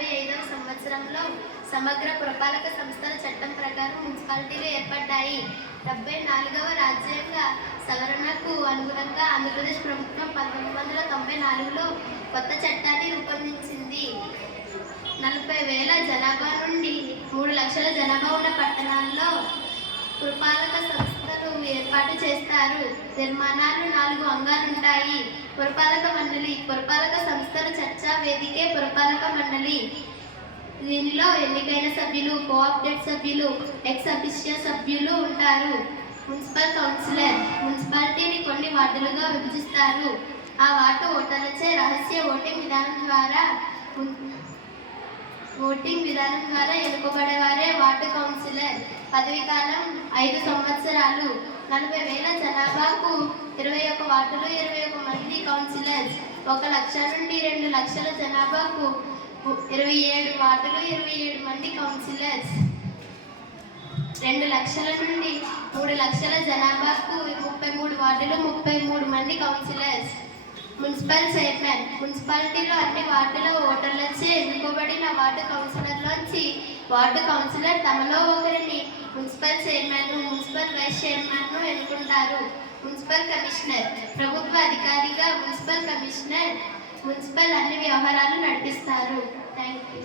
1965వ సంవత్సరంలో సమగ్ర పురపాలక సంస్థల చట్టం ప్రకారం మున్సిపాలిటీలు ఏర్పడ్డాయి. 74వ రాజ్యాంగ సవరణకు అనుగుణంగా ఆంధ్రప్రదేశ్ ప్రభుత్వం 1994లో కొత్త చట్టాన్ని రూపొందించింది. 40,000 జనాభా నుండి 3 లక్షల జనాభా ఉన్న పట్టణాల్లో పురపాలక సంస్థలు ఏర్పాటు చేస్తారు. నిర్మాణాలు 4 అంగాలుంటాయి. పురపాలక మండలి, పురపాలక సంస్థల చర్చా వేదికే పురపాలక మండలి. దీనిలో ఎన్నికైన సభ్యులు, కోఆప్టెడ్ సభ్యులు, ఎక్స్ అఫిషియో సభ్యులు ఉంటారు. మున్సిపల్ కౌన్సిలర్ మున్సిపాలిటీని కొన్ని వార్డులుగా విభజిస్తారు. ఆ వార్డు ఓటర్లచే రహస్య ఓటింగ్ విధానం ద్వారా ఎన్నుకోబడేవారే వార్డు కౌన్సిలర్. పదవీ కాలం 5 సంవత్సరాలు. 40,000 జనాభాకు 21 వార్డులు, 21 మంది కౌన్సిలర్స్. 1 లక్ష నుండి 2 లక్షల జనాభాకు 27 వార్డులు, 27 మంది కౌన్సిలర్స్. 2 లక్షల నుండి 3 లక్షల జనాభాకు 33 వార్డులు, 33 మంది కౌన్సిలర్స్. మున్సిపల్ చైర్మన్ మున్సిపాలిటీలో అన్ని వార్డుల ఓటర్లచే ఎన్నుకోబడిన వార్డు కౌన్సిలర్లోంచి వార్డు కౌన్సిలర్ తమలో ఒకరిని మున్సిపల్ చైర్మన్ను, మున్సిపల్ వైస్ చైర్మన్ను ఎన్నుకుంటారు. మున్సిపల్ కమిషనర్ ప్రభుత్వ అధికారిగా మున్సిపల్ కమిషనర్ మున్సిపల్ అన్ని వ్యవహారాలు నడిపిస్తారు. Thank you.